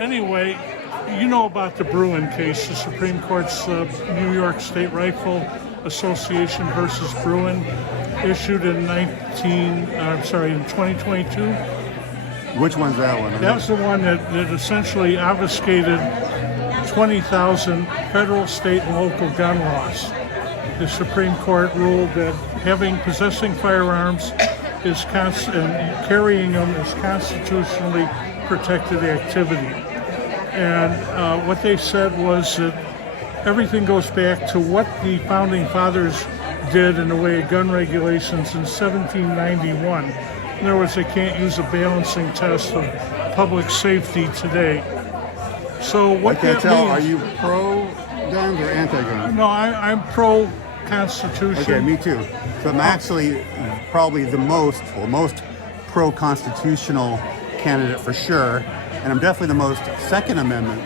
anyway, you know about the Bruin case, the Supreme Court's New York State Rifle Association versus Bruin, issued in 2022. Which one's that one? That was the one that essentially obfuscated 20,000 federal, state, and local gun laws. The Supreme Court ruled that possessing firearms and carrying them is constitutionally protected activity. And what they said was that everything goes back to what the Founding Fathers did in the way of gun regulations in 1791. In other words, they can't use a balancing test of public safety today. So what I can't that tell, means... are you pro-guns or anti-guns? No, I'm pro-Constitution. Okay, me too. So I'm actually probably the most pro-constitutional candidate for sure, and I'm definitely the most Second Amendment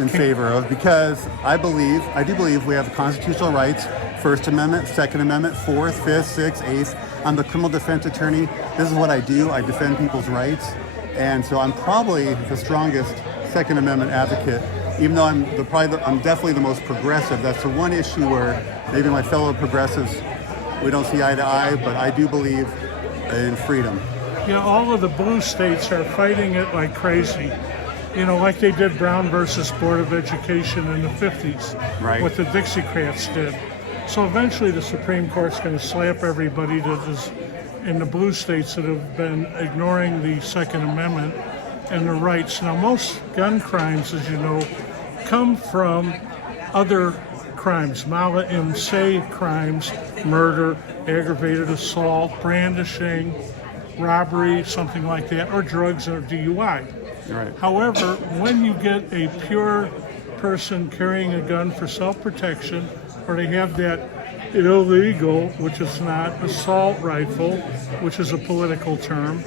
in favor of, because I do believe we have constitutional rights: First Amendment, Second Amendment, Fourth, Fifth, Sixth, Eighth. I'm the criminal defense attorney. This is what I do. I defend people's rights, and so I'm probably the strongest Second Amendment advocate. Even though I'm definitely the most progressive. That's the one issue where maybe my fellow progressives, we don't see eye to eye, but I do believe in freedom. You know, all of the blue states are fighting it like crazy. You know, like they did Brown versus Board of Education in the 50s, right? What the Dixiecrats did. So eventually the Supreme Court's going to slap everybody that is in the blue states that have been ignoring the Second Amendment and the rights. Now, most gun crimes, as you know, come from other crimes, mala im se crimes, murder, aggravated assault, brandishing, robbery, something like that, or drugs or DUI. Right. However, when you get a pure person carrying a gun for self-protection, or they have that illegal, which is not, assault rifle, which is a political term,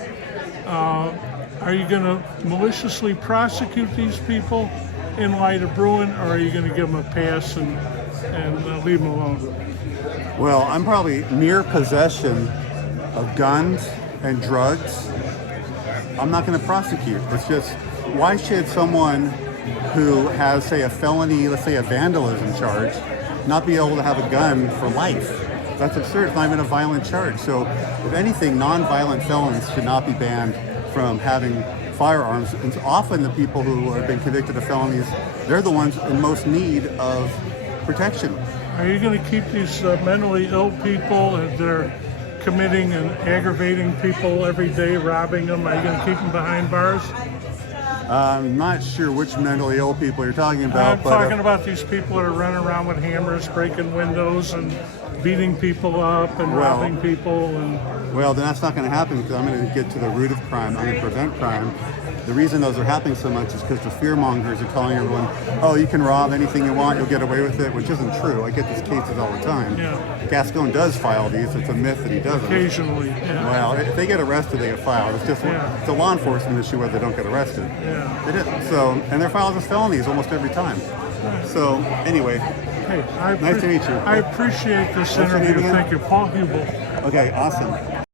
are you going to maliciously prosecute these people in light of Bruin, or are you going to give them a pass and leave them alone? Well, I'm probably mere possession of guns and drugs. I'm not going to prosecute. It's just, why should someone who has, say, a felony, let's say a vandalism charge, not be able to have a gun for life? That's absurd. It's not even a violent charge. So, if anything, non-violent felons should not be banned from having firearms. And often the people who have been convicted of felonies, they're the ones in most need of protection. Are you going to keep these mentally ill people that they're committing and aggravating people every day, robbing them? Are you going to keep them behind bars? I'm not sure which mentally ill people you're talking about. I'm talking about these people that are running around with hammers, breaking windows and beating people up and robbing people. Well, then that's not going to happen, because I'm going to get to the root of crime. I'm going to prevent crime. The reason those are happening so much is because the fear mongers are telling everyone, oh, you can rob anything you want, you'll get away with it, which isn't true. I get these cases all the time. Yeah. Gascon does file these. It's a myth that he doesn't. Occasionally, yeah. Well, if they get arrested, they get filed. It's just it's a law enforcement issue whether they don't get arrested. Yeah. It is. So, and they're filed as felonies almost every time. So, anyway, hey, nice to meet you. I appreciate this What's your interview. name again? Thank you. Paul Hubel. Okay, awesome.